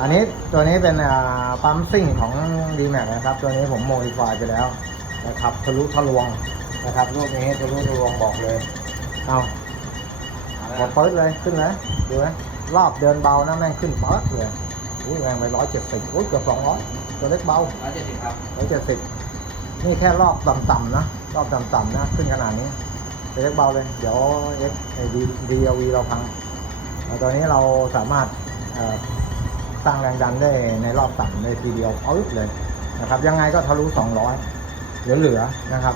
อันนี้ตัวนี้เป็นอ่าปั๊มซิ่งของ d m a x นะครับ ตัวนี้ผมโมดิฟายไปแล้วนะครับทะลุทะลวงนะครับรูปนี้ทะลุทะลวงบอกเลย เอาหมดเปิดเลยขึ้นเลยดูไหมรอบเดินเบานะแม่งขึ้นเปิดเลยอุ้ยแม่งไปร้อยเจ็ดสิบอุ้ยเกือบสองร้อยตัวเล็กเบาร้อยเจ็ดสิบครับร้อยเจ็ดสิบนี่แค่รอบต่ำๆนะรอบต่ำๆนะ ขึ้นขนาดนี้ตัวเล็กเบาเลย เดี๋ยวเอ็กดีดีเอวีเราพังแล้วตอนนี้เราสามารถ สร้างแรงดันได้ในรอบต่ำได้ทีเดียวปึ๊บเลยนะครับ ยังไงก็ทะลุ 200 เหลือๆนะครับ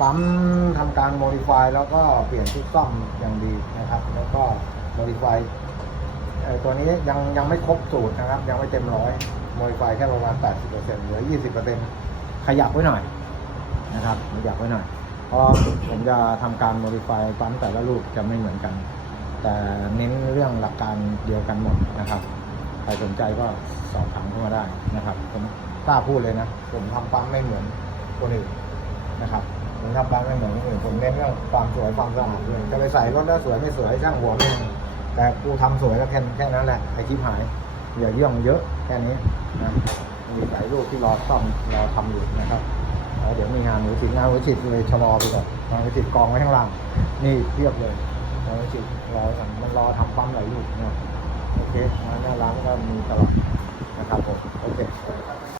ปั๊มทำการโมดิฟายแล้วก็เปลี่ยนชุดซ่อมอย่างดีนะครับ แล้วก็โมดิฟายตัวนี้ยังยังไม่ครบสูตรนะครับ ยังไม่เต็มร้อยโมดิฟายแค่ประมาณ 80%เหลือ 20%ขยับไว้หน่อยนะครับขยับไว้หน่อยเพราะผมจะทำการโมดิฟายปั๊มแต่ละลูกจะไม่เหมือนกัน แต่เน้นเรื่องหลักการเดียวกันหมดนะครับ ใครสนใจก็สอบถามเข้ามาได้นะครับ ผมกล้าพูดเลยนะ ผมทำปั๊มไม่เหมือนคนอื่นนะครับผมทำปั๊มไม่เหมือนคนอื่นผมเน้นเรื่องความสวยความสะอาดด้วยจะไปใส่รถแล้วสวยไม่สวยช่างหัวไม่มีแต่กูทำสวยก็แค่แค่นั้นแหละไอ้ที่หายอย่าเยี่ยงเยอะแค่นี้นะมีหลายลูกที่รอซ่อมรอทำอยู่นะครับเดี๋ยวมีงานหรือติดงานหรือติดเลยชะลอไปก่อนงานหรือติดกองไว้ข้างล่างนี่เทียบเลยงานหรือติดรอมันรอทำปั๊มหลายลูกนะ โอเคมาหน้าร้านก็มีตลอดนะครับผมโอเค